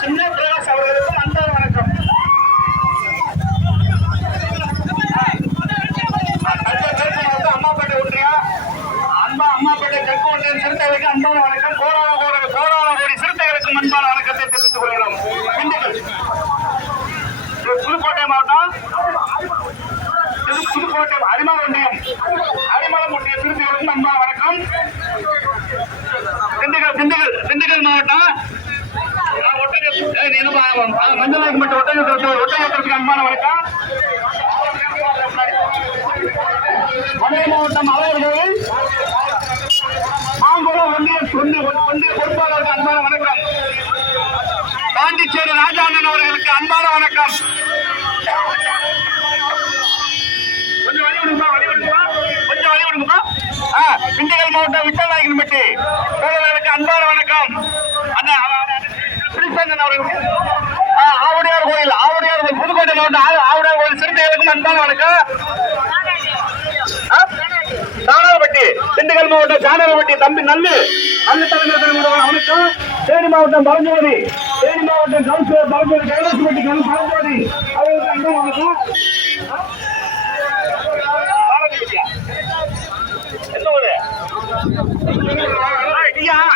சின்ன பிரகாஷ் அவர்களுக்கும் அன்பான வணக்கம். அம்மாப்பேட்டை ஒன்றியா அம்மாப்பேட்டை தெற்கு ஒன்றிய சிறுத்தைகளுக்கு அன்பான வணக்கம். கோடான கோடி சிறுத்தைகளுக்கும் அன்பான வணக்கத்தை தெரிவித்துக் கொள்கிறோம். புதுக்கோட்டை மாவட்டம் புதுக்கோட்டை அரிமளம் ஒன்றிய சிறுத்தைகளுக்கும் அன்பான வணக்கம். திண்டுக்கல் மாவட்டம் மஞ்சளாக்கு மட்டும் ஒட்டகத்திற்கு அன்பான வணக்கம். மதுரை மாவட்டம் அலையர்கள் மாங்குளம் ஒன்றிய பொறுப்பாளருக்கு அன்பான வணக்கம். பாண்டிச்சேரி ராஜாண்ணன் அவர்களுக்கு அன்பான வணக்கம். கொஞ்சம் வழி விடுங்கப்பா. திண்டுக்கல் மாவட்டம் விட்டநாயக்கன்பட்டி அவர்களுக்கு அன்பான வணக்கம். அவர்களுக்கு ஆவுடையார் கோயில் புதுக்கோட்டை மாவட்டம் ஆவுடையார் கோயில் சிறுத்தைகளுக்கும் அன்பான வணக்கம். சாணார்பட்டி திண்டுக்கல் மாவட்டம் சாணார்பட்டி தம்பி நல்லு தலைவர் வணக்கம். தேனி மாவட்டம் பரஞ்சோதி கைலாசப்பட்டி பரஞ்சோதி அவர்களுக்கு அன்பான வணக்கம். என்ன